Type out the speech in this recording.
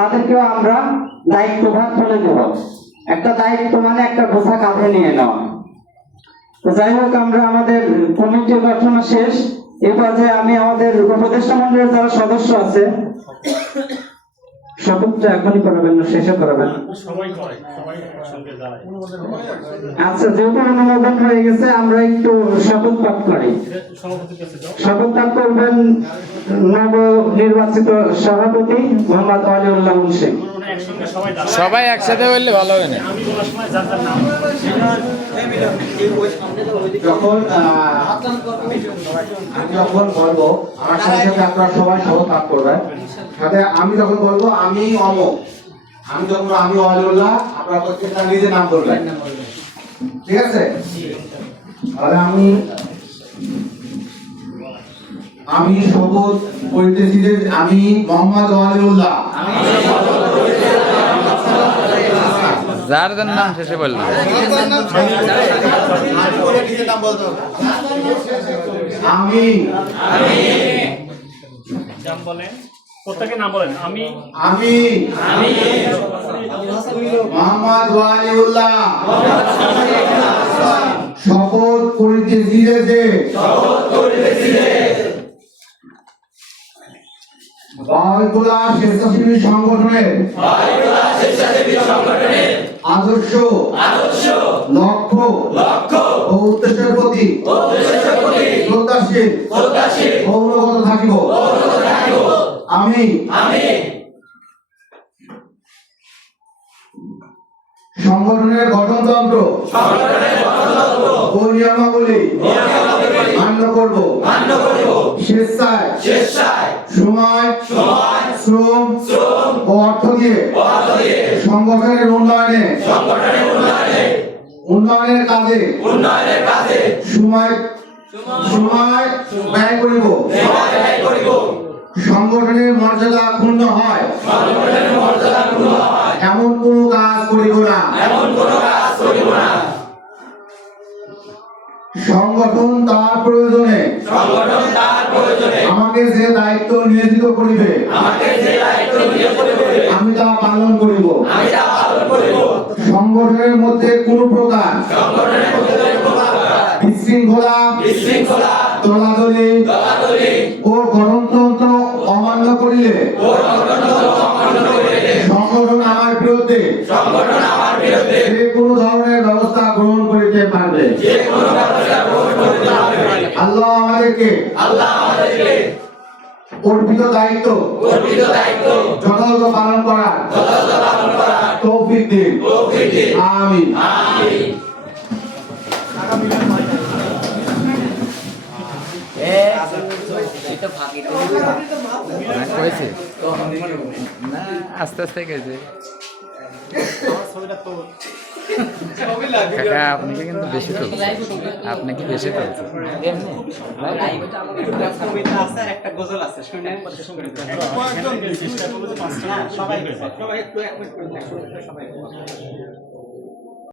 তাদেরকেও আমরা দায়িত্বভার তুলে দেব। একটা দায়িত্ব মানে একটা বোঝা কাঁধে নিয়ে নেওয়া। তো যাই হোক, আমরা আমাদের কমিটি গঠন শেষ। এই পর্যায়ে আমি আমাদের উপদেষ্টা মন্ডলীর যারা সদস্য আছে, শপথটা এখনই করাবেন না শেষে করাবেন? আচ্ছা, যেহেতু অনুমোদন হয়ে গেছে, আমরা একটু শপথ পাঠ করি। শপথ পাঠ করবেন নবনির্বাচিত সভাপতি মোহাম্মদ ওয়ালিউল্লাহ মুন্সি। সবাই একসাথে বললে ভালো হবে না। যখন বলবো আমার সাথে সাথে আপনারা সবাই শপথ পাঠ করবেন। সাথে আমি যখন বলবো আমি অমুক, আমি যখন আমি ওয়ালিউল্লাহ, আপনারা প্রত্যেকটা নিজের নাম বলবেন, ঠিক আছে? তাহলে আমি শপথ করিতেছি যে আমি মোহাম্মদ ওয়ালিউল্লাহ যার যার নাম শেষে বললো। আমি প্রত্যেকে নাম বলেন। আমি মোহাম্মদ ওয়ালিউল্লাহ শপথ করিতেছি যে বাউলকুলা স্বেচ্ছাসেবী সংগঠনের আদর্শ লক্ষ্য ও উদ্দেশ্যের প্রতি শ্রদ্ধাশীল ও অনুগত থাকিব। আমি সংগঠনের গঠনতন্ত্র ও নিয়মাবলী মান্য করব। স্বেচ্ছায় সময়, শ্রম ও অর্থ দিয়ে সংগঠনের উন্নয়নের কাজে সময় ব্যয় করিব। সংগঠনের মর্যাদা ক্ষুণ্ণ হয় এমন কোন কাজ করিব না। সংগঠন তার প্রয়োজনে আমাকে যে দায়িত্ব নিয়োজিত করিবে আমি তা পালন করিব। সংগঠনের মধ্যে কোন প্রকার বিশৃঙ্খলা, দলাদলি ও গণতন্ত্র অমান্য করিলে সংগঠন আমার বিরুদ্ধে যে কোনো ধরনের ব্যবস্থা গ্রহণ করিতে পারবে। আল্লাহ আমাদেরকে অর্পিত দায়িত্ব যথাযথ পালন করার তৌফিক দিন। আমিন। আস্তে আস্তে গেছে কাকা, আপনি কি কিন্তু বেশি তুলছেন। আপনি কি বেশি তুলছেন? একটা গজল আছে, শুনে সবাই